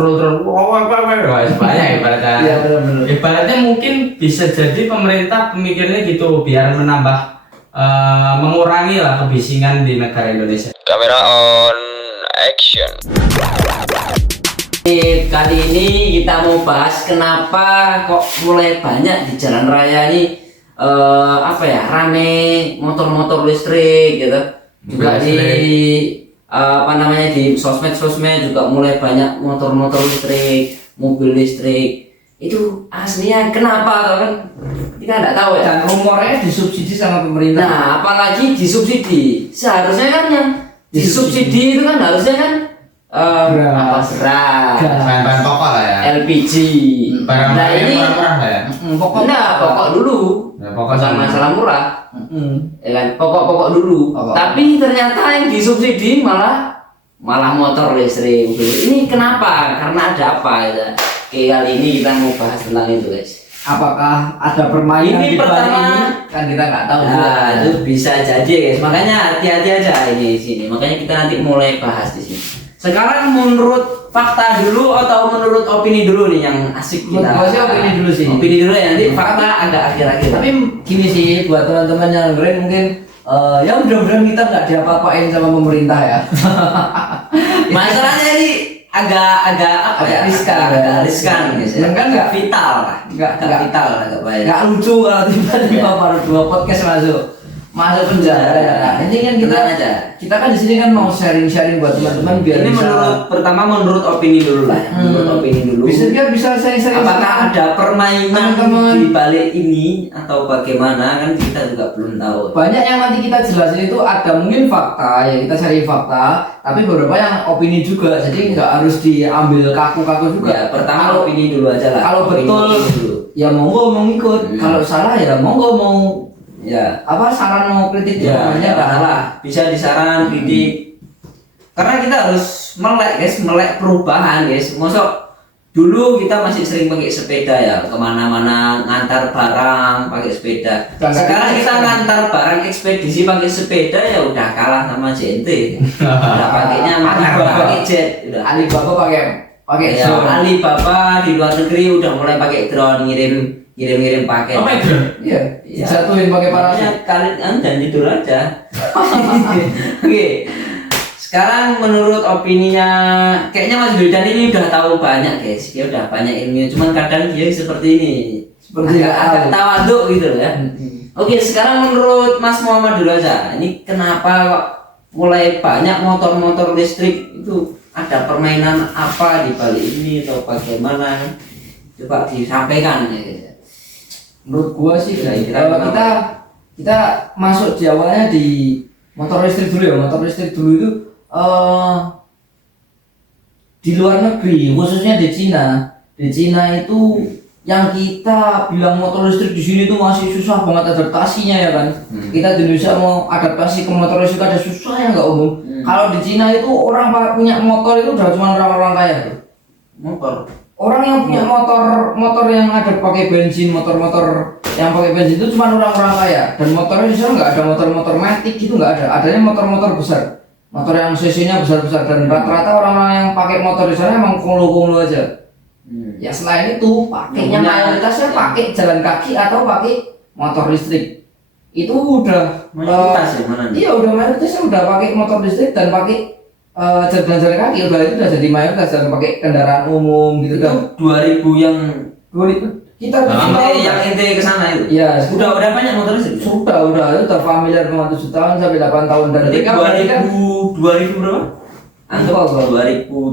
terus banyak ibaratnya. Iya benar-benar. Ibaratnya mungkin bisa jadi pemerintah pemikirnya gitu biar menambah mengurangi lah kebisingan di negara Indonesia. Kamera on, action. Kali ini kita mau bahas kenapa kok mulai banyak di jalan raya ini rame motor-motor listrik gitu. Juga di di sosmed juga mulai banyak motor-motor listrik, mobil listrik. Itu aslinya kenapa kan kita nggak tahu ya. Dan rumornya disubsidi sama pemerintah. Nah, apalagi disubsidi. Seharusnya kan yang disubsidi itu kan harusnya kan beras, Bahan-bahan pokok lah ya. LPG. Barang Nah ini murah lah ya. pokok dulu. Nah, pokok Sama masalah murah. Ya kan, pokok dulu. Pokok. Tapi ternyata yang disubsidi malah motor listrik. Ini kenapa? Karena ada apa ya? Oke, kali ini kita mau bahas tentang itu, guys. Apakah ada permainan Ini di balik pertama, ini? Kan kita nggak tahu. Nah, itu bisa jadi, guys. Makanya hati-hati aja ini di sini. Makanya kita nanti mulai bahas di sini. Sekarang menurut fakta dulu atau menurut opini dulu nih yang asik kita. Menurut gua sih opini dulu sih. Opini dulu ya, nanti fakta agak akhir-akhir. Tapi gini sih buat teman-teman yang dengerin mungkin ya mudah-mudahan kita nggak diapa-apain sama pemerintah ya. Masalahnya ini agak riskan guys. Dan kan nggak vital lah. nggak Vital lah, enggak baik. nggak lucu kalau tiba-tiba baru 2 podcast masuk penjara ya. Nah, ini kan Tenang aja. kita kan di sini kan mau sharing buat teman-teman biar Ini bisa menurut opini dulu lah. Menurut opini dulu. bisa sharing. Apakah ada permainan Teman-teman. di balik ini atau bagaimana kan kita juga belum tahu. Banyak yang nanti kita jelasin itu ada mungkin fakta ya, kita cari fakta, tapi beberapa yang opini juga, jadi nggak harus diambil kaku-kaku juga. Ya, pertama opini dulu aja lah. Kalau Opini betul dulu. ya monggo mau ngikut, kalau salah ya monggo mau Ya, saran mau kritik ya, namanya nggak masalah. Bisa disaran, kritik. Karena kita harus melek perubahan guys. Mosok dulu kita masih sering pakai sepeda ya, kemana-mana ngantar barang pakai sepeda. Dan Sekarang nggak kita bisa. ngantar barang ekspedisi pakai sepeda ya udah kalah sama JNT. Udah pakainya pakai jet. Udah. Alibaba pakai Ya, drone. Alibaba di luar negeri udah mulai pakai drone ngirim paket. Apa itu? Iya, Ya. dijatuhin pakai parasut. Makanya kalian jangan tidur aja. Oke. Sekarang menurut opininya kayaknya Mas Wildan ini udah tahu banyak guys. Dia udah banyak ilmu. Cuman kadang dia seperti ini. Seperti agak tawaduk gitu loh ya. Oke, sekarang menurut Mas Muhammad dulu aja. Ini kenapa kok mulai banyak motor-motor listrik itu ada permainan apa di balik ini atau bagaimana? Coba disampaikan ya guys. Menurut gua sih Kira-kira kita masuk di awalnya di motor listrik dulu ya. Motor listrik dulu itu di luar negeri, khususnya di Cina. Di Cina itu yang kita bilang motor listrik di sini tuh masih susah banget adaptasinya ya kan. Kita di Indonesia mau adaptasi ke motor listrik ada susah ya nggak umum. Kalau di Cina itu orang punya motor itu udah cuma orang-orang kaya tuh. Motor. Orang yang punya motor yang ada pakai bensin, motor-motor yang pakai bensin itu cuma orang-orang kaya. Dan motornya di sana nggak ada motor-motor matic gitu, nggak ada. Adanya motor-motor besar, motor yang cc-nya besar-besar. Dan rata-rata orang-orang yang pakai motor di sana emang kunglu-kunglu aja. Ya selain itu pakainya mayoritasnya pakai jalan kaki atau pakai motor listrik. Itu udah Mayoritas ya mana nih? Iya udah mayoritasnya udah pakai motor listrik dan pakai jalan kaki itu udah jadi mayoritas dan pakai kendaraan umum gitu Itu kan. 2000 yang 2000 kita ente ke sana itu. ya Udah banyak motor listrik. sudah itu udah familiar sama 7 tahun sampai 8 tahun dan Berarti mereka 2000 berapa? Anggap Lupa,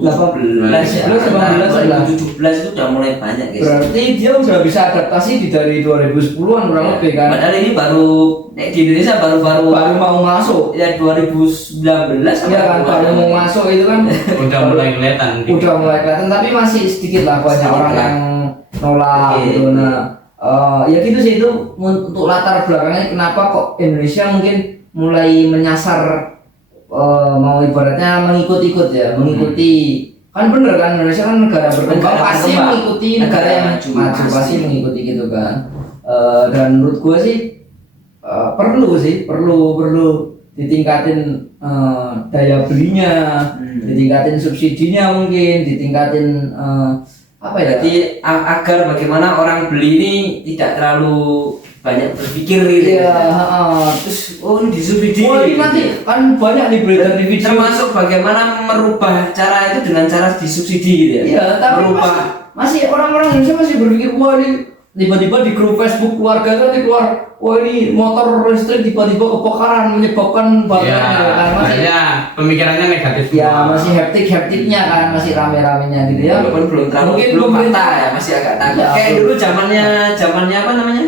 2017 ya. 2017 itu udah mulai banyak guys. berarti dia udah bisa adaptasi dari 2010-an kurang lebih kan. Padahal ini baru di Indonesia baru Mau masuk. ya 2019 Iya kan baru mau masuk itu kan. Udah mulai kelihatan. Udah mulai kelihatan tapi masih sedikit lah banyak Sedikit orang lah. yang nolak Oke. gitu. Nah ya gitu sih itu untuk latar belakangnya kenapa kok Indonesia mungkin mulai menyasar mau ibaratnya mengikuti kan bener kan Indonesia kan negara berkembang Negara pasti berkembang. mengikuti negara Negara yang maju, maju pasti. pasti mengikuti gitu kan. Dan menurut gue sih perlu ditingkatin daya belinya, ditingkatin subsidinya mungkin, ditingkatin apa ya? Jadi agar bagaimana orang beli ini tidak terlalu banyak berpikir gitu. Iya, Terus ini disubsidi. oh ini nanti kan banyak nih beredar di video. Termasuk bagaimana merubah cara itu dengan cara disubsidi gitu ya. Iya, tapi merubah. masih orang-orang Indonesia masih berpikir wah ini tiba-tiba di grup Facebook keluarga itu nanti keluar wah ini motor listrik tiba-tiba kebakaran menyebabkan baterainya kan masih makanya pemikirannya negatif ya semua. masih hektiknya kan masih rame-ramenya gitu ya. Walaupun belum terlalu Mungkin belum pemerintah- patah ya, masih agak takut. Ya, Kayak belum. dulu zamannya apa namanya?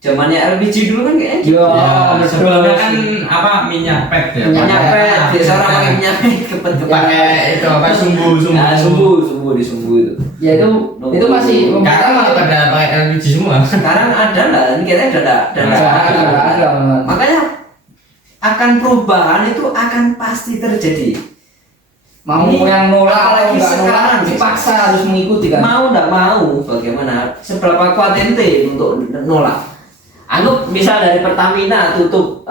Zamannya LPG dulu kan kayaknya. Ya, Ya, sebelumnya kan apa minyak pet ya. Minyak pakai- pet, biasa orang pakai minyak pet kepet-kepet. pakai itu apa sumbu. Nah, sumbu itu. Ya itu masih Sekarang malah pada pakai LPG semua. Sekarang ada lah, ini kayaknya ada. Makanya akan perubahan itu akan pasti terjadi. mau Ini yang nolak atau apalagi nggak nolak sekarang, dipaksa harus mengikuti kan. Mau nggak mau, bagaimana? Seberapa kuat ente untuk nolak? Anggap misal dari Pertamina tutup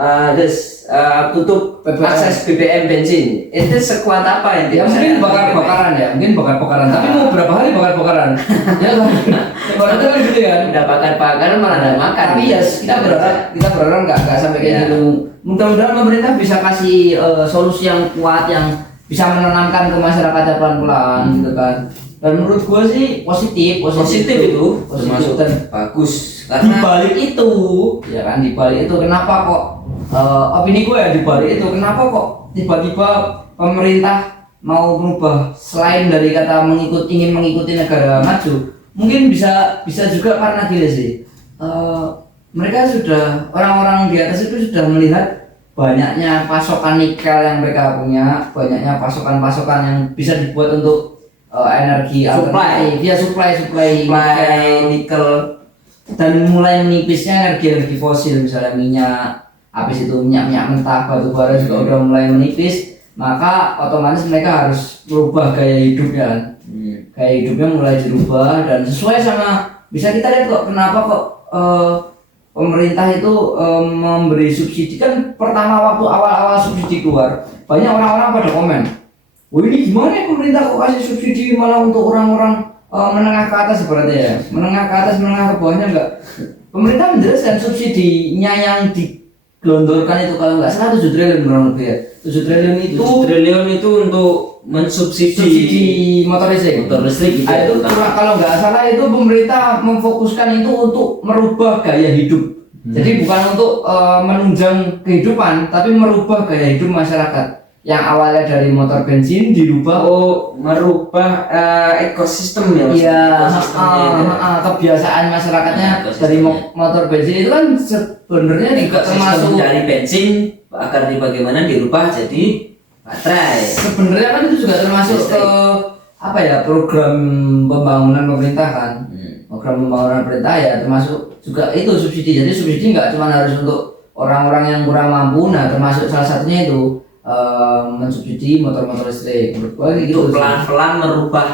tutup BBM. akses BBM bensin, itu sekuat apa ente? Ya mungkin bakar-bakaran ya, mungkin bakar-bakaran. Tapi mau berapa hari bakar-bakaran? Ya kan. Ibaratnya kan gitu ya. Udah bakar-bakar malah ada makan. Tapi ya kita berharap nggak sampai kayak Ya. gitu. Mudah-mudahan pemerintah bisa kasih solusi yang kuat yang bisa menanamkan ke masyarakatnya pelan-pelan gitu kan. Dan menurut gua sih positif Positif itu positif termasuk dan bagus di karena balik itu ya kan di balik itu kenapa kok opini gue ya di balik itu kenapa kok tiba-tiba pemerintah mau berubah selain dari kata ingin mengikuti negara maju mungkin bisa juga karena gini sih mereka sudah orang-orang di atas itu sudah melihat banyaknya pasokan nikel yang mereka punya, banyaknya pasokan-pasokan yang bisa dibuat untuk energi alternatif ya supply nikel dan mulai menipisnya energi fosil misalnya minyak, habis itu minyak mentah, batu bara juga udah mulai menipis, maka otomatis mereka harus merubah gaya hidupnya kan. Gaya hidupnya mulai dirubah dan sesuai sama bisa kita lihat kok kenapa kok pemerintah itu memberi subsidi kan pertama waktu awal-awal subsidi keluar banyak orang-orang pada komen, wah ini gimana ya pemerintah kok kasih subsidi malah untuk orang-orang menengah ke atas seperti ya, menengah ke atas menengah ke bawahnya enggak. Pemerintah menjelaskan subsidinya yang digelontorkan itu kalau nggak salah 7 triliun kurang lebih ya. 7 triliun itu 7 triliun itu untuk mensubsidi subsidi motor listrik. gitu. Itu kalau nggak salah itu pemerintah memfokuskan itu untuk merubah gaya hidup. Jadi bukan untuk menunjang kehidupan, tapi merubah gaya hidup masyarakat. Yang awalnya dari motor bensin dirubah merubah ekosistem ya. iya Ekosistemnya. kebiasaan masyarakatnya Ya, dari motor bensin itu kan sebenarnya juga termasuk dari bensin agar bagaimana dirubah jadi baterai. sebenarnya kan itu juga termasuk ke apa ya program pembangunan pemerintah kan. Program pembangunan pemerintah ya termasuk juga itu subsidi. Jadi subsidi nggak cuma harus untuk orang-orang yang kurang mampu, nah termasuk salah satunya itu mensubsidi motor-motor listrik. Menurut gua gitu Untuk pelan-pelan merubah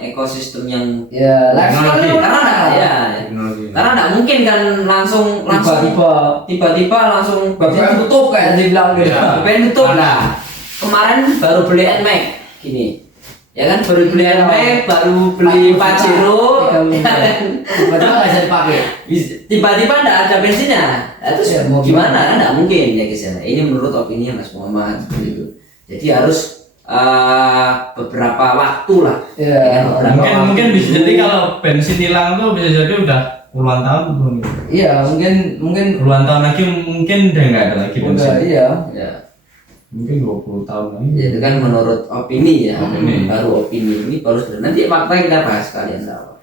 ekosistem yang ya Teknologi. karena nggak mungkin kan langsung tiba-tiba langsung BBM tutup kayak dibilang gitu. Ya. BBM tutup lah. Kemarin baru beli NMAX gini. Ya kan baru beli NMAX, baru beli Pajero, tiba-tiba nggak bisa dipakai. tiba-tiba nggak ada bensinnya. Nah, terus Ya, mau gimana kan nggak mungkin ya guys ya. Ini menurut opini Mas Muhammad seperti itu. Jadi harus beberapa waktu lah. Ya, Mungkin bisa jadi kalau bensin hilang tuh bisa jadi udah puluhan tahun belum. Iya, mungkin Puluhan tahun lagi mungkin udah nggak ada lagi bensin. udah iya. Ya. Mungkin 20 tahun lagi. Ya, itu kan menurut opini ya. Opini. Baru opini ini baru sudah nanti fakta kita bahas kalian tahu.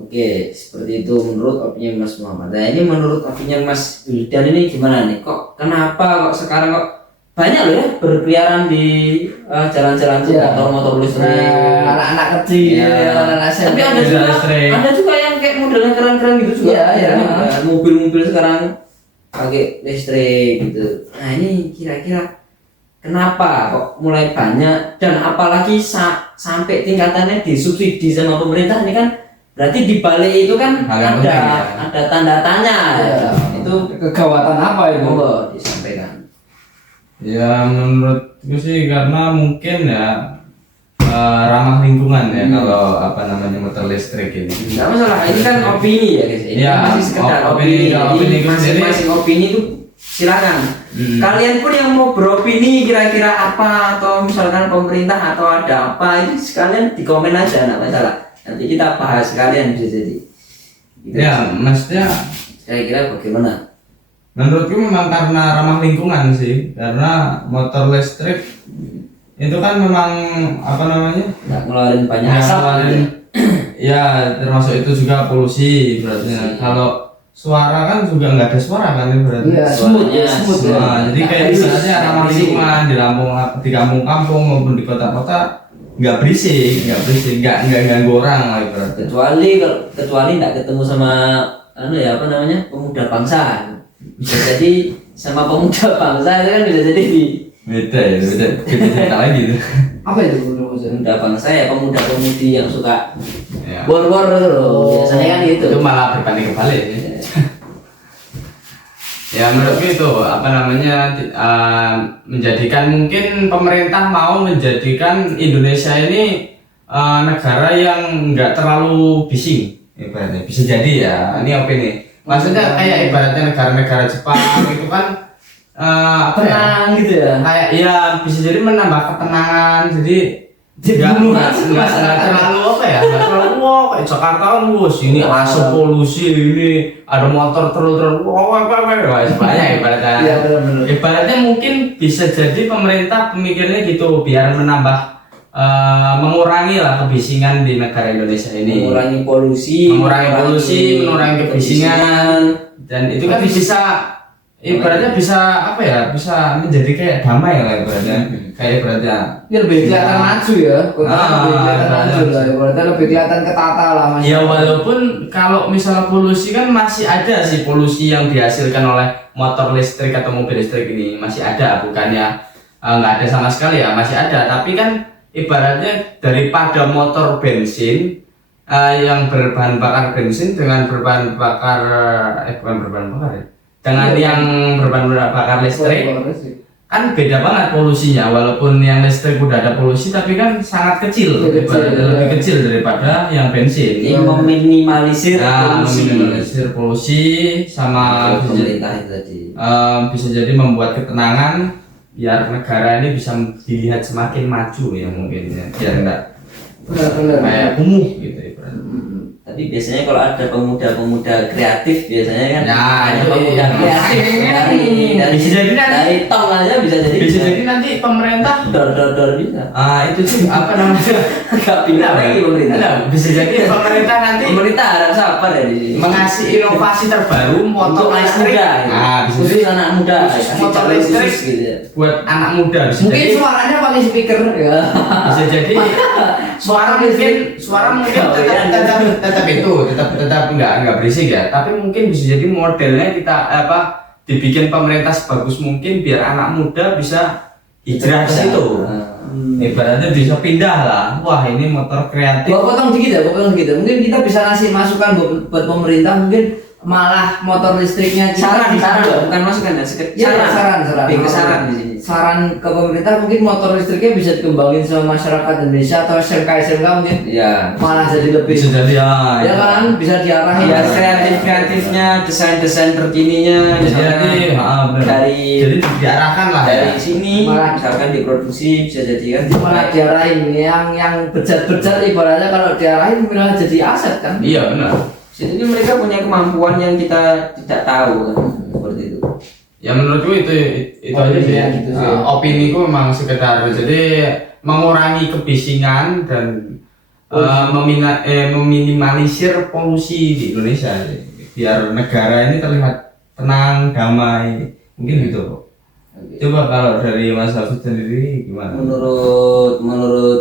Oke, seperti itu menurut opini Mas Muhammad. Nah, ini menurut opini Mas Wildan ini gimana nih? Kenapa kok sekarang kok banyak loh ya berkeliaran di jalan-jalan tuh Iya. motor listrik. Nah, anak-anak kecil, Iya. anak-anak SMP. Tapi ada juga yang kayak modelnya keren-keren gitu juga. Iya, iya. Nah, mobil-mobil sekarang pakai listrik gitu. Nah, ini kira-kira kenapa kok mulai banyak dan apalagi sampai tingkatannya disubsidi sama pemerintah ini kan berarti di balik itu kan Hal yang penting, ya. ada tanda tanya. Iya. Itu kegawatan apa itu? monggo disampaikan. Ya menurutku sih karena mungkin ya ramah lingkungan ya kalau apa namanya motor listrik ini. Nggak masalah, ini kan opini ya guys. Ini Ya, masih sekedar opini. opini Jadi masing-masing opini itu silakan. Kalian pun yang mau beropini kira-kira apa atau misalkan pemerintah atau ada apa itu sekalian di komen aja, nggak masalah. Nanti kita bahas sekalian bisa jadi. Gitu. Ya, maksudnya Kira-kira bagaimana? menurutku memang karena ramah lingkungan sih, karena motor listrik itu kan memang apa namanya? Nggak ngeluarin banyak Ya, asap. ngeluarin- ya termasuk itu juga polusi berarti. Kalau suara kan juga nggak ada suara kan berarti. Iya, smooth ya, smooth ya. Nah, jadi kayak misalnya ramah lingkungan di kampung-kampung maupun di kota-kota nggak berisik, nggak ganggu orang lah berarti. Kecuali nggak ketemu sama apa namanya pemuda bangsa. Bisa jadi sama pemuda bangsa itu kan bisa jadi Beda cerita lagi tuh. Apa itu menurut Mas? pemuda bangsa ya pemuda-pemudi yang suka Ya. war-war itu loh. Biasanya kan gitu. Itu malah berbanding kebalik. Ya menurutku itu apa namanya menjadikan mungkin pemerintah mau menjadikan Indonesia ini negara yang nggak terlalu bising ibaratnya, bisa jadi ya ini opini. Maksudnya kayak ibaratnya negara-negara Jepang itu kan apa ya? Tenang gitu ya. Kayak ya bisa jadi menambah ketenangan, jadi nggak terlalu apa ya, nggak terlalu wah kayak Jakarta kan wah sini asap polusi, ini ada motor terus wah banyak ibaratnya. Iya, benar-benar. Ibaratnya mungkin bisa jadi pemerintah pemikirnya gitu biar menambah mengurangi lah kebisingan di negara Indonesia ini, Mengurangi polusi, mengurangi kebisingan, dan itu kan bisa ibaratnya bisa apa ya, bisa menjadi kayak damai lah ibaratnya, kayak ibaratnya Ini lebih kelihatan maju ya, kota lebih kelihatan ibaratnya maju lah, ibaratnya lebih kelihatan ketata lah mas. ya walaupun kalau misalnya polusi kan masih ada sih polusi yang dihasilkan oleh motor listrik atau mobil listrik ini masih ada, bukannya nggak ada sama sekali ya, masih ada, tapi kan ibaratnya daripada motor bensin yang berbahan bakar bensin dengan berbahan bakar bukan berbahan bakar ya, dengan yang berbahan bakar listrik kan beda banget polusinya, walaupun yang listrik udah ada polusi tapi kan sangat kecil, lebih kecil daripada yang bensin. Ini meminimalisir Meminimalisir polusi sama pemerintah itu tadi. bisa jadi membuat ketenangan biar negara ini bisa dilihat semakin maju ya mungkin ya, biar enggak Benar-benar. kayak kumuh gitu ibaratnya. Tapi biasanya kalau ada pemuda-pemuda kreatif biasanya kan Ya, ada itu pemuda iya. kreatif dari Bisa jadi nanti- dari tong aja bisa jadi nanti pemerintah dor bisa. itu tuh apa namanya Agak pindah lagi pemerintah. Nah, bisa jadi pemerintah nanti Pemerintah harap sabar ya di sini. mengasih inovasi terbaru motor Untuk anak listrik. muda, Nah, bisa khusus jadi anak muda, khusus kasih motor jalur listrik khusus gitu ya. buat anak muda bisa Mungkin jadi suaranya pakai speaker ya. bisa jadi suara mungkin tetap itu tetap nggak berisik ya, tapi mungkin bisa jadi modelnya kita dibikin pemerintah sebagus mungkin biar anak muda bisa hijrah ke situ. Ibaratnya bisa pindah lah, wah ini motor kreatif. Gua potong dikit ya, potong dikit ya. Mungkin kita bisa ngasih masukan buat pemerintah, mungkin malah motor listriknya kita Saran bukan masukan ya, saran. Lebih ke saran di sini. Saran ke pemerintah mungkin motor listriknya bisa dikembangin sama masyarakat Indonesia atau SMK mungkin Ya. malah jadi lebih Bisa jadi ya kan bisa diarahin Ya kreatifnya, desain terkininya jadi benar. dari jadi diarahkan lah ya. dari sini Malah- misalkan diproduksi bisa jadi kan malah diarahin yang bejat-bejat ibaratnya kalau diarahin malah jadi aset kan. Iya benar. jadi mereka punya kemampuan yang kita tidak tahu kan seperti itu. Ya menurutku itu aja sih. ya, gitu sih. Opini ku memang sekedar jadi mengurangi kebisingan dan meminimalisir polusi di Indonesia biar negara ini terlihat tenang, damai, mungkin gitu. Coba kalau dari Mas Hafid sendiri gimana? Menurut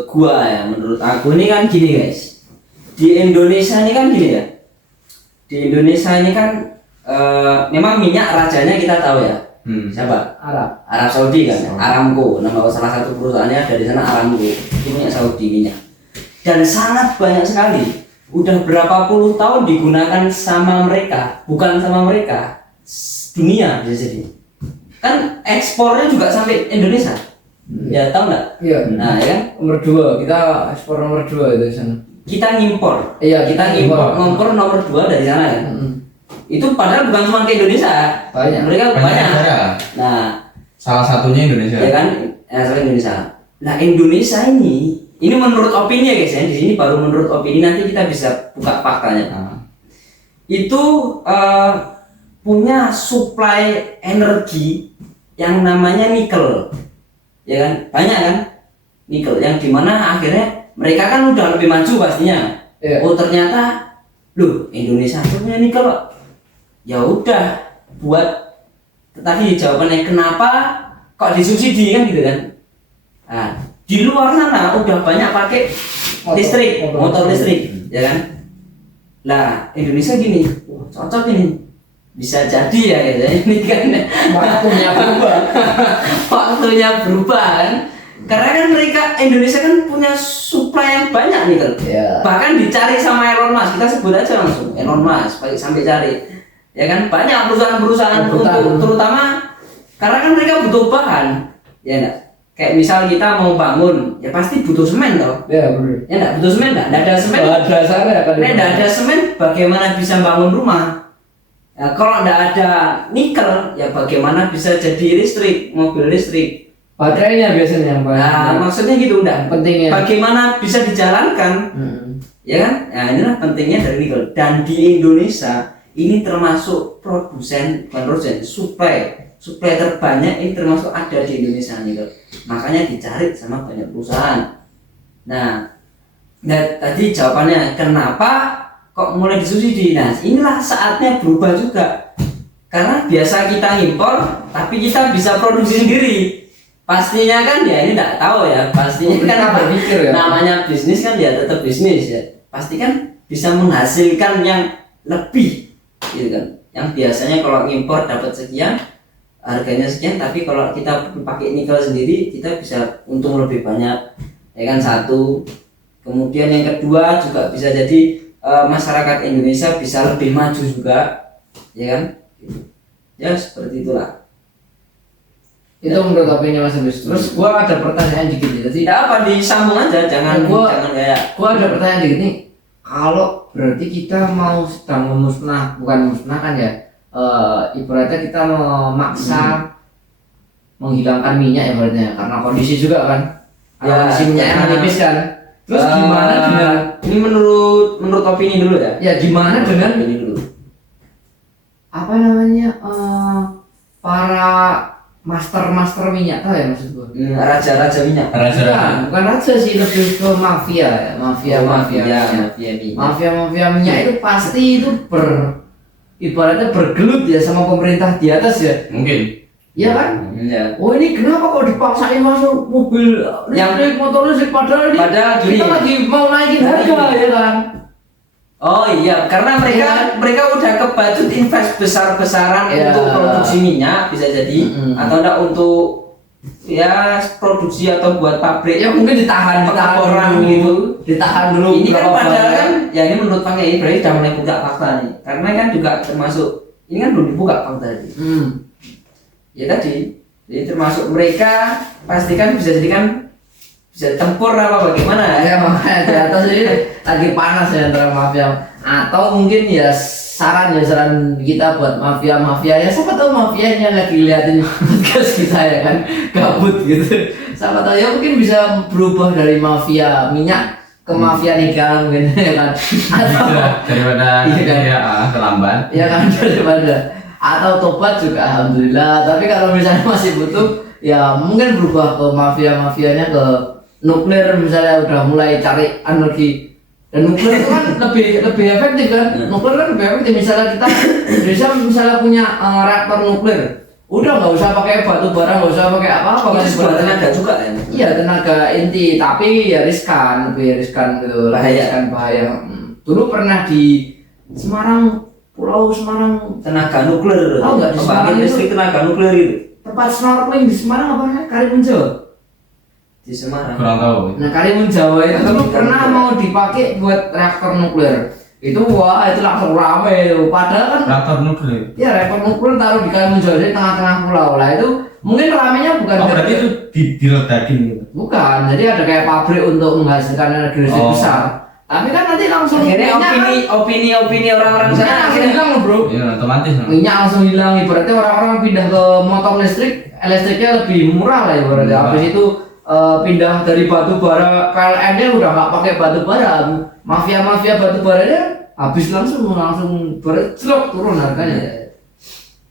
gua ya, menurut aku ini kan gini guys, di Indonesia ini kan gini ya, di Indonesia ini kan memang minyak rajanya kita tahu ya. Siapa? Arab Saudi kan, Aramco, nama salah satu perusahaannya dari sana Aramco, itu minyak Saudi minyak. Dan sangat banyak sekali, udah berapa puluh tahun digunakan sama mereka, bukan sama mereka, dunia bisa jadi. kan ekspornya juga sampai Indonesia. Ya tahu nggak? Iya. Nah ya kan Nomor 2, kita ekspor nomor 2 itu di sana. kita ngimpor. Iya, Kita ngimpor nomor 2 dari sana kan. Itu padahal bukan cuma ke Indonesia. Banyak. Mereka Banyak banyak. negara. Nah Salah satunya Indonesia. ya kan asal Indonesia. Nah Indonesia ini menurut opini ya guys ya. Di sini baru menurut opini, nanti kita bisa buka faktanya. Nah, Itu punya suplai energi yang namanya nikel, ya kan, banyak kan nikel, yang dimana akhirnya mereka kan udah lebih maju pastinya. Iya. Oh ternyata, loh Indonesia tuh punya nikel kok. Ya udah, buat tadi jawabannya kenapa kok disubsidi kan gitu kan. Nah, di luar sana udah banyak pakai listrik, motor listrik, ya kan. Lah Indonesia gini, wah, cocok ini, bisa jadi ya gitu. Ini kan Waktunya berubah. waktunya berubah kan, karena kan mereka Indonesia kan punya suplai yang banyak nih kan. Iya. Bahkan dicari sama Elon Musk, kita sebut aja langsung Elon Musk sampai cari, ya kan, banyak perusahaan-perusahaan untuk terutama karena kan mereka butuh bahan, ya enggak. Kayak misal kita mau bangun, ya pasti butuh semen toh. Ya benar. Ya enggak, butuh semen enggak ada semen. Dasarnya kan. Nek enggak ada semen, bagaimana bisa bangun rumah? Ya, kalau enggak ada nikel, ya bagaimana bisa jadi listrik, mobil listrik? Baterainya biasanya yang paling. Nah, maksudnya gitu enggak. Pentingnya. Bagaimana bisa dijalankan? Ya kan? Nah, inilah pentingnya dari nikel. Dan di Indonesia ini termasuk bukan produsen, suplai terbanyak ini termasuk ada di Indonesia nikel. Makanya dicari sama banyak perusahaan. Nah, tadi jawabannya kenapa kok mulai disubsidi? Nah, inilah saatnya berubah juga. Karena biasa kita impor, tapi kita bisa produksi sendiri. Pastinya kan ya ini enggak tahu ya. Pastinya kan Kita berpikir ya. namanya bisnis kan ya tetap bisnis ya. Pasti kan bisa menghasilkan yang lebih, gitu kan. Yang biasanya kalau impor dapat sekian, harganya sekian, tapi kalau kita pakai nikel sendiri kita bisa untung lebih banyak, ya kan, satu. Kemudian yang kedua juga bisa jadi masyarakat Indonesia bisa lebih maju juga, ya kan, ya seperti itulah. Itu menurut opini Mas Agus. Terus gua ada pertanyaan dikit ya. Jadi Tidak apa, disambung aja, jangan jangan kayak gua ada pertanyaan dikit nih. Kalau berarti kita mau sedang bukan memusnahkan ya. Ibaratnya kita memaksa menghilangkan minyak ya berarti ya, karena kondisi juga kan. Kondisi minyak yang menipis kan. Terus gimana dengan ini menurut opini dulu ya? ya gimana dengan Opini dulu. apa namanya para master minyak, tahu ya maksud gua? Raja-raja minyak. Bukan raja sih, lebih ke mafia ya, mafia minyak. minyak. Mafia minyak itu pasti itu ibaratnya bergelut ya sama pemerintah di atas ya. mungkin. Iya kan? Ya. Oh ini kenapa kok dipaksain masuk mobil listrik, motor listrik, padahal ini Padahal kita gini. lagi mau naikin harga ya kan? Oh iya, karena mereka Iya. mereka udah kebacut invest besar-besaran Iya. untuk produksi minyak bisa jadi, atau enggak untuk ya produksi atau buat pabrik. Ya mungkin ditahan Pelaporan dulu gitu. ditahan dulu. Ini kan berapa padahal bulan. kan ya ini menurut Pak Kiai berarti udah mulai buka fakta nih. Karena kan juga termasuk ini kan belum dibuka fakta tadi. Ya tadi, jadi termasuk mereka pastikan bisa jadi kan bisa tempur apa bagaimana Ya makanya di atas ini lagi panas ya antara mafia, atau mungkin ya saran kita buat mafia ya, siapa tahu mafianya lagi liatin podcast kita ya kan, gabut gitu, siapa tahu ya mungkin bisa berubah dari mafia minyak ke mafia nikah mungkin ya kan, atau Daripada Iya kan? ya terlambat. ya kan daripada, atau tobat juga alhamdulillah. Tapi kalau misalnya masih butuh ya mungkin berubah ke mafianya ke nuklir, misalnya udah mulai cari energi, dan nuklir itu kan lebih efektif kan. Nuklir kan lebih efektif. Misalnya kita Indonesia misalnya punya reaktor nuklir, udah nggak usah pakai batu bara, nggak usah pakai apa-apa kan. itu sebuah tenaga juga ya. Iya, tenaga inti, tapi ya riskan, lebih riskan gitu, bahaya. Dulu pernah di Semarang, Pulau Semarang, Tenaga nuklir. Tahu nggak di Semarang Pembangkit itu? listrik tenaga nuklir itu tempat snorkeling di Semarang apa namanya? Karimun Jawa. di Semarang. Kurang tahu. Nah, Karimun Jawa itu dulu pernah mau dipakai buat reaktor nuklir. Itu wah itu langsung rame itu. Padahal kan Reaktor nuklir. ya reaktor nuklir taruh di Kalimantan Jawa di tengah-tengah pulau lah itu mungkin ramenya bukan Oh berarti itu diledakin gitu. bukan, jadi ada kayak pabrik untuk menghasilkan energi listrik Oh. besar. Tapi kan nanti langsung Akhirnya minyak opini orang-orang minyak sana langsung akhirnya hilang loh, bro. Iya otomatis. Minyak langsung hilang, ibaratnya orang-orang pindah ke motor listrik, listriknya lebih murah lah ibaratnya. Murah. Habis itu pindah dari batu bara, PLN-nya udah nggak pakai batu bara, mafia batu baranya habis langsung bercelok turun harganya.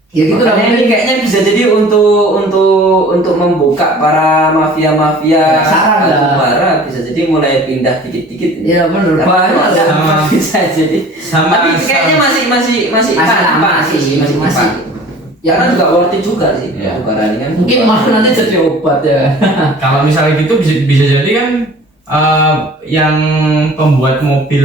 Ya gitu lah. makanya ini kayaknya bisa jadi untuk membuka para mafia-mafia Saran lah. bara bisa jadi mulai pindah dikit-dikit. Iya benar. Karena Banyak ada sama- bisa jadi. sama- Tapi kayaknya masih masih tepat. Ya kan juga worth it juga sih. Iya. Bara ini kan. Mungkin malah nanti jadi obat ya. Kalau misalnya gitu bisa jadi kan yang pembuat mobil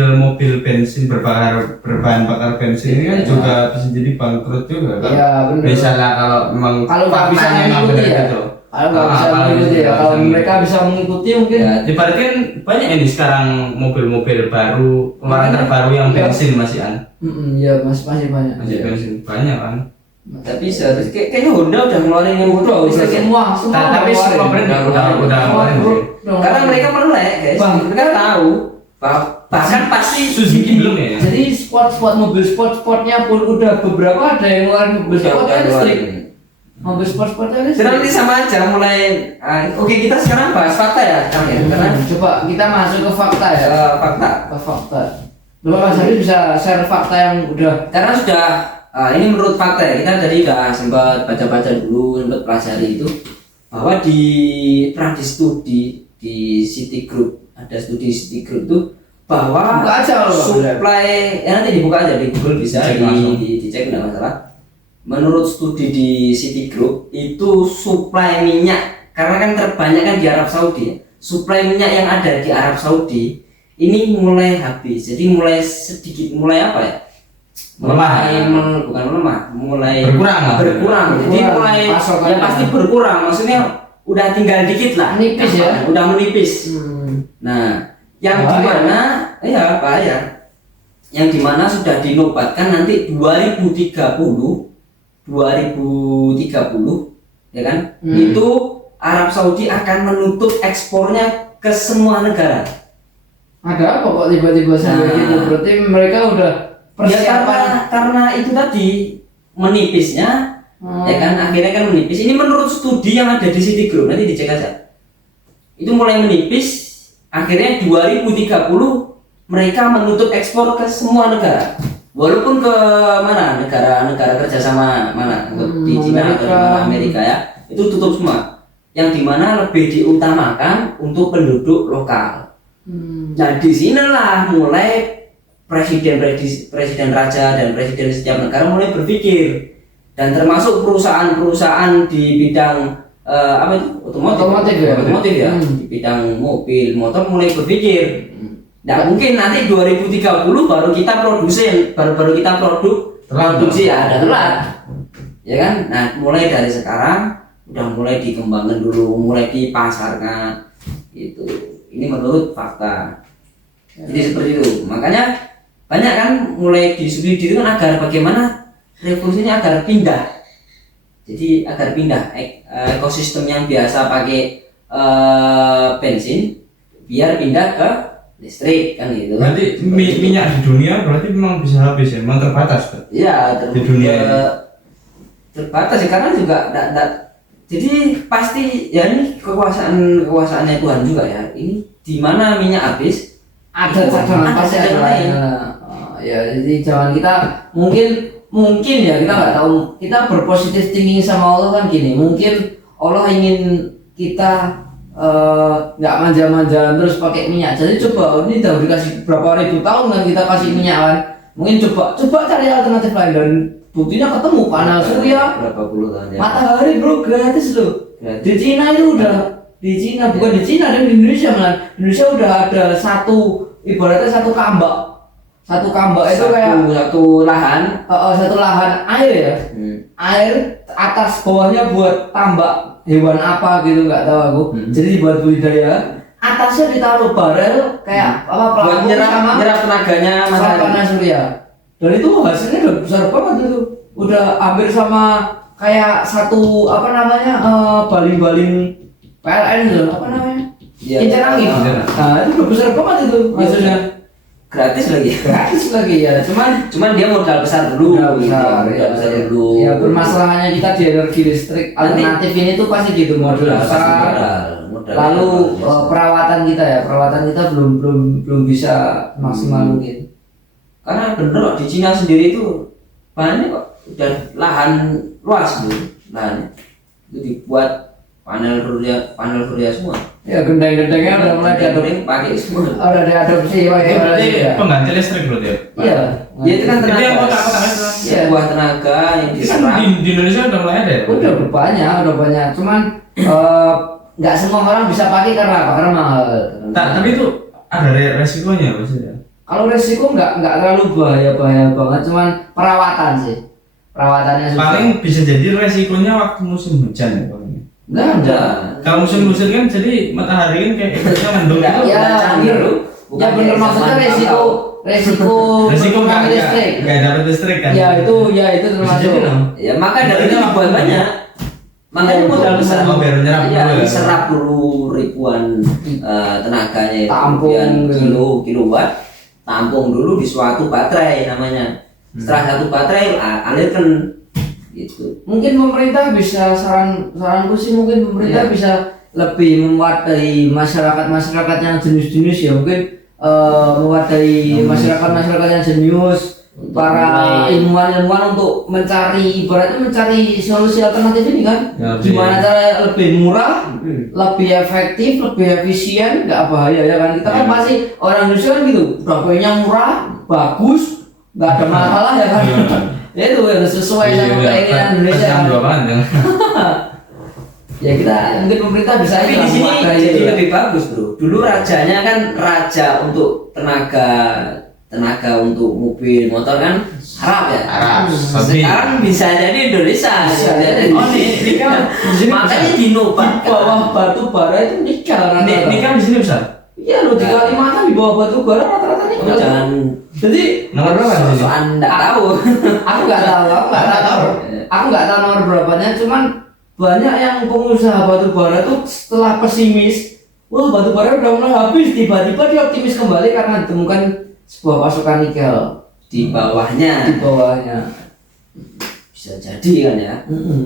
bensin berbahan bakar bensin ini kan Iya. juga bisa jadi bangkrut juga kan. Iya, benar. Misalnya kalau memang Kalau nggak bisa faktanya memang mengikuti benar ya. gitu. Kalau nggak bisa Kalau mengikuti ya. nggak Kalau bisa mereka bisa mengikuti mungkin. Ya, berarti kan banyak ini sekarang mobil-mobil baru, keluaran terbaru yang Iya. bensin masih an. Ya masih banyak. Masih bensin banyak kan. Tapi seharusnya kayaknya Honda udah ngeluarin yang Udah listriknya. semua Tapi semua brand udah ngeluarin sih. Karena mereka melek guys. Bang. Mereka tahu bahkan pasti Suzuki belum ya? Jadi sport mobil sportnya pun udah beberapa ada yang ngeluarin mobil sportnya listrik. Mobil sportnya listrik. Nanti sama aja mulai. Oke kita sekarang bahas fakta ya, Kang ya. Karena Coba kita masuk ke fakta ya. fakta. Ke fakta. Coba Mas Hari bisa share fakta yang udah. Karena sudah ini menurut fakta ya, kita tadi udah sempat baca-baca dulu, sempat pelajari itu bahwa pernah di studi di City Group, ada studi di City Group itu bahwa Buka aja loh, supply ya nanti dibuka aja di Google bisa Dicek langsung. dicek nggak masalah. Menurut studi di City Group itu supply minyak karena kan terbanyak kan di Arab Saudi ya. Supply minyak yang ada di Arab Saudi ini mulai habis, jadi mulai sedikit mulai apa ya? Melemah. Bukan melemah, mulai Berkurang lah. berkurang. Jadi Berkurang. mulai Pasokannya. ya pasti berkurang. Maksudnya udah tinggal dikit lah. Menipis ya? Udah menipis. Nah, yang Bahaya. dimana ya bahaya. Yang dimana sudah dinobatkan nanti 2030 ya kan? Itu Arab Saudi akan menutup ekspornya ke semua negara. Ada apa kok tiba-tiba sampai Nah. gitu? Berarti mereka udah Ya persiapan. karena itu tadi menipisnya ya kan akhirnya kan menipis. Ini menurut studi yang ada di City Group, nanti dicek aja. Itu mulai menipis, akhirnya 2030 mereka menutup ekspor ke semua negara. Walaupun ke mana negara kerjasama mana di Cina atau di mana Amerika ya, itu tutup semua. Yang dimana lebih diutamakan untuk penduduk lokal. Nah di sinilah mulai presiden raja dan presiden setiap negara mulai berpikir, dan termasuk perusahaan-perusahaan di bidang apa itu otomotif ya di bidang mobil motor mulai berpikir nggak mungkin nanti 2030 baru kita produksi ya ada telat ya kan. Nah mulai dari sekarang udah mulai dikembangkan dulu, mulai dipasarkan gitu. Ini menurut fakta. Jadi seperti itu, makanya banyak kan mulai disuruh diri kan agar bagaimana revolusinya agar pindah. Jadi agar pindah ekosistem yang biasa pakai bensin biar pindah ke listrik kan gitu. Berarti minyak di dunia berarti memang bisa habis ya, memang terbatas kan? Iya, Di dunia ini. terbatas sih karena juga jadi pasti ya ini kekuasaannya Tuhan juga ya. Ini di mana minyak habis Ada cadangan pasti ada lain. Ya jadi jangan kita mungkin ya kita nggak tahu, kita berpositif thinking sama Allah kan gini, mungkin Allah ingin kita nggak manja-manja terus pakai minyak. Jadi coba ini udah dikasih berapa ribu tahun kan kita kasih minyak kan, mungkin coba cari alternatif lain dan buktinya ketemu panel surya, berapa puluh tahun ya. matahari bro gratis loh. Gratis. Di Cina itu udah bukan di Cina dan di Indonesia malah. Indonesia udah ada ibaratnya satu kambak itu kayak satu lahan. satu lahan air ya. Air atas bawahnya buat tambak hewan apa gitu nggak tahu aku. Jadi buat budidaya atasnya ditaruh barel kayak apa buat pelampung nyerap tenaganya sama matahari. panas surya. Dan itu hasilnya udah besar banget itu. Udah hampir sama kayak satu apa namanya baling-baling PLN gitu apa namanya? Iya, Kincir angin. iya. Nah itu udah besar banget itu hasilnya. Gratis lagi. Gratis lagi ya, Cuman dia modal besar dulu. modal besar, modal besar dulu. Ya bermasalahnya kita di energi listrik alternatif ini tuh pasti gitu modal besar. Lalu perawatan kita ya, perawatan kita belum bisa maksimal mungkin. Karena bener kok di Cina sendiri itu banyak kok udah lahan luas tuh lahan itu dibuat panel surya semua. Ya gendeng-gendengnya udah mulai Gendeng pakai semua. udah diadopsi Itu pakai berarti ya. pengganti listrik berarti ya? Iya. Ya itu kan Itu yang tenaga. kotak-kotak itu. Iya. Sebuah tenaga yang Itu kan diserap. di Indonesia udah mulai ada ya? Udah banyak. Cuman nggak semua orang bisa pakai karena apa? Karena mahal. Tapi itu ada resikonya maksudnya. Kalau resiko nggak terlalu bahaya banget, cuman perawatan sih. Perawatannya susah. Paling bisa jadi resikonya waktu musim hujan ya paling. Nggak ada. Kalau musim hujan kan jadi matahari kan kayak efeknya mendung itu. Ya, canggih, iya. Bro. Ya bener maksudnya resiko Resiko berkurangnya nggak listrik. dapat listrik kan? Ya itu Bisa jadi termasuk. dong. Ya maka dari itu dibuat banyak. Makanya modal besar. Oh, biar menyerap Ya, dulu ya. diserap dulu ribuan tenaganya itu. Tampung Kemudian gitu. kilowatt, tampung dulu di suatu baterai namanya. Setelah satu baterai alirkan gitu. Mungkin pemerintah bisa saranku sih mungkin pemerintah Iya. bisa lebih mewadahi masyarakat yang jenius ya mungkin mewadahi masyarakat yang jenius para ilmuwan untuk ibaratnya mencari solusi alternatif ini kan Ya, gimana cara lebih murah lebih efektif lebih efisien nggak bahaya ya kan kita kan Ya. pasti orang Indonesia kan gitu udah kayaknya murah bagus nggak ada masalah ya kan ya itu harus sesuai sama keinginan Indonesia kan. Ya kita mungkin pemerintah bisa Tapi di sini jadi lebih bagus, Bro. Dulu rajanya kan raja untuk tenaga untuk mobil motor kan Arab ya. Arab, Saudi. Sekarang bisa jadi Indonesia. Bisa Jadi jadi. Oh, nikel di sini makanya bisa. di dinobatkan. bawah batu bara itu nikel rata-rata. Nikel di sini bisa. Iya loh di Kalimantan di bawah batu bara rata-rata nikel. Oh, jangan Jadi Nomor berapa di sini? Anda tahu. aku nggak tahu, aku nggak tahu nomor berapanya, cuman banyak yang pengusaha batu bara tuh setelah pesimis, wah batu bara udah mulai habis, tiba-tiba dia optimis kembali karena ditemukan sebuah pasokan nikel Di bawahnya di bawahnya. bisa jadi kan ya.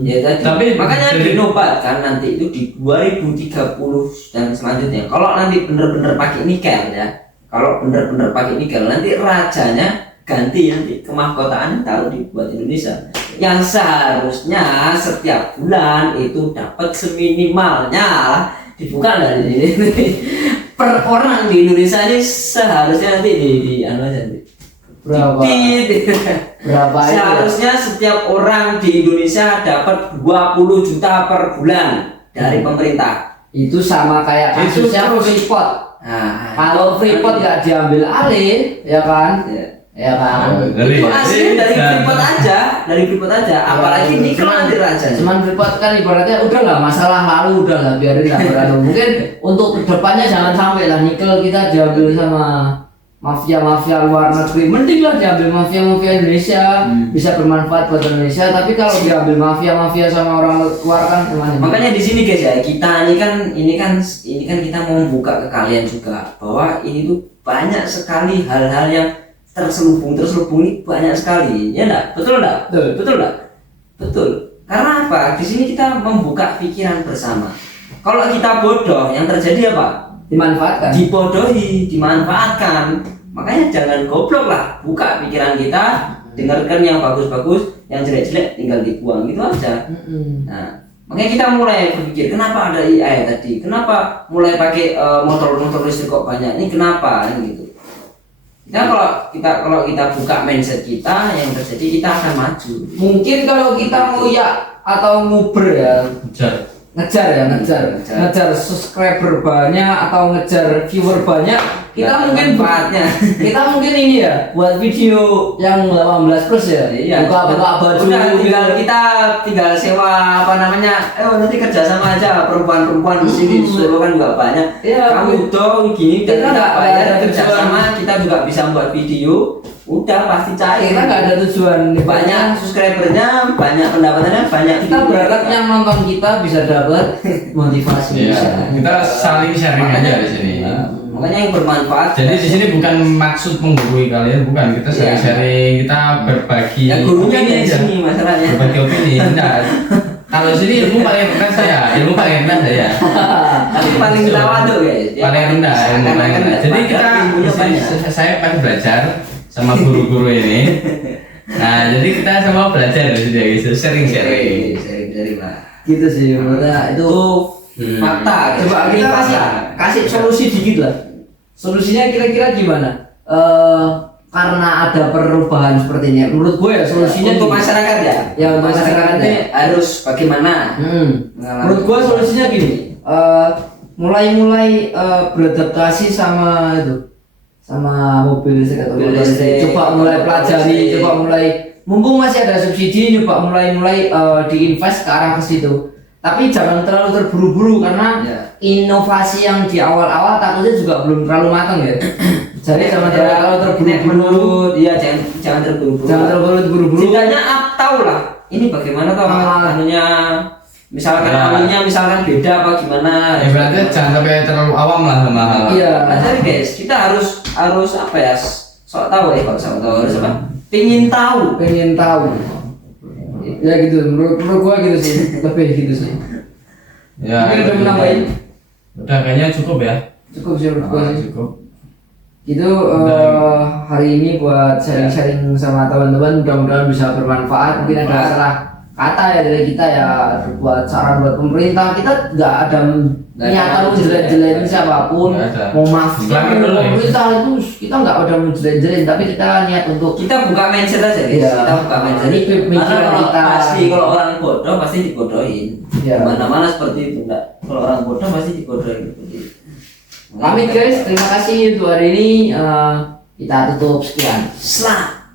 Ya tadi. Tapi makanya jadi- dinobatkan nanti itu di 2030 dan selanjutnya. Kalau nanti bener-bener pakai nikel ya. Kalau bener-bener pakai nikel nanti rajanya ganti nanti kemahkotaan taruh dibuat Indonesia. Yang seharusnya setiap bulan itu dapat seminimalnya dibuka dari sini. Per orang di Indonesia ini seharusnya nanti di anu aja nanti. Berapa? Berapa itu? Seharusnya setiap orang di Indonesia dapat 20 juta per bulan dari pemerintah. Itu sama kayak Itu kasusnya terus. Freeport. Nah, Kalau Freeport nggak diambil alih, ya kan? ya. Ya kan? Ngeri. Itu asli dari Freeport aja, apalagi Ya, nikel cuman- nanti raja. Cuman Freeport kan ibaratnya udah lah masalah lalu udah lah biarin lah berlalu. Mungkin untuk kedepannya jangan sampai lah nikel kita diambil sama mafia luar negeri. Mending lah diambil mafia Indonesia bisa bermanfaat buat Indonesia. Tapi kalau diambil mafia sama orang luar kan gimana? Makanya di sini guys ya, kita ini kan kita mau membuka ke kalian juga bahwa ini tuh banyak sekali hal-hal yang terselubung ini banyak sekali. Ya enggak? Betul enggak? Betul. Karena apa? Di sini kita membuka pikiran bersama. Kalau kita bodoh, yang terjadi apa? dimanfaatkan. Dibodohi, dimanfaatkan. Makanya jangan goblok lah, buka pikiran kita, dengarkan yang bagus-bagus, yang jelek-jelek tinggal dibuang gitu aja. Nah, makanya kita mulai berpikir kenapa ada AI tadi, kenapa mulai pakai motor listrik kok banyak, ini kenapa gitu. Kalau kita buka mindset kita, yang terjadi kita akan maju. Mungkin kalau kita ngoyak atau nguber ya, Jar. ngejar ya, ngejar subscriber banyak atau ngejar viewer banyak, kita Nggak ada mungkin manfaatnya. kita mungkin ini ya buat video yang 18 plus ya, Iya, buka baju udah gitu. kita tinggal sewa apa namanya, nanti kerja sama aja perempuan di sini di Solo kan juga banyak. Iya, Kamu dong gini, kita kita nggak bayar ada kerja tujuan. sama, kita juga bisa buat video. Udah pasti cair. Kita nggak ada tujuan Banyak subscribernya, banyak pendapatannya, banyak. kita video. berharap yang nonton kita bisa dapat motivasi. Iya, bisa. kita saling sharing aja di sini. Makanya yang bermanfaat. Jadi di sini bukan maksud menggurui kalian, bukan, kita Iya. sharing, kita berbagi Ya gurunya opini di aja. sini masalahnya. Berbagi opini. Nah, kalau sini ilmu paling rendah saya, ilmu paling rendah saya. Tapi paling tawa tuh guys. Ya, Paling rendah, ilmu paling rendah. Jadi kita ilmunya di sini, banyak. saya pengen belajar sama guru-guru ini. Nah, jadi kita semua belajar di sini gitu, sharing-sharing. Sering lah. Gitu sih menurutnya itu. Fakta. guys. Coba Ini kita fakta. kasih solusi dikit lah. Solusinya kira-kira gimana? Karena ada perubahan seperti ini. Menurut gue ya solusinya untuk gini. masyarakat ya. Ya, untuk masyarakat ini ya. harus bagaimana? Menurut gua solusinya gini, mulai beradaptasi sama itu, sama mobil listrik atau Mobil motor listrik. listrik, Coba mulai pelajari, listrik. coba mulai, mumpung masih ada subsidi, coba mulai diinvest ke arah ke situ. Tapi jangan terlalu terburu-buru karena Ya. inovasi yang di awal-awal takutnya juga belum terlalu matang ya. Jadi jangan terlalu terburu-buru. menurut iya jangan terburu-buru. Jangan terlalu terburu-buru. Setidaknya tahu lah. Ini bagaimana toh anunya? Misalkan Ya. anunya misalkan beda apa gimana? Ibaratnya jangan sampai terlalu awam lah sama hal. Iya. Jadi guys, kita harus apa ya? Sok tahu kalau sok tahu harus apa? Pingin tahu. Pengen tahu. Ya gitu, menurut gua gitu sih, lebih gitu sih. Ya. Mungkin ada yang nambahin? Udah kayaknya cukup ya. Cukup sih menurut gua sih. Cukup. Itu hari ini buat sharing-sharing sama teman-teman, mudah-mudahan bisa bermanfaat. Mungkin ada salah kata ya dari kita ya, buat saran buat pemerintah. Kita nggak ada niatan menjelek-jelekin siapapun. Nggak ada. Mau maaf Selamat dulu ya. pemerintah itu kita nggak ada menjelek-jelekin, tapi kita niat untuk Kita buka mindset aja guys. Iya. Kita buka mindset. Ini pemikiran Karena kalau kita. pasti kalau orang bodoh pasti dibodohin. Iya. Mana-mana seperti itu enggak. Kalau orang bodoh pasti dibodohin seperti itu. pamit guys. Terima kasih untuk hari ini. Kita tutup sekian. Selamat.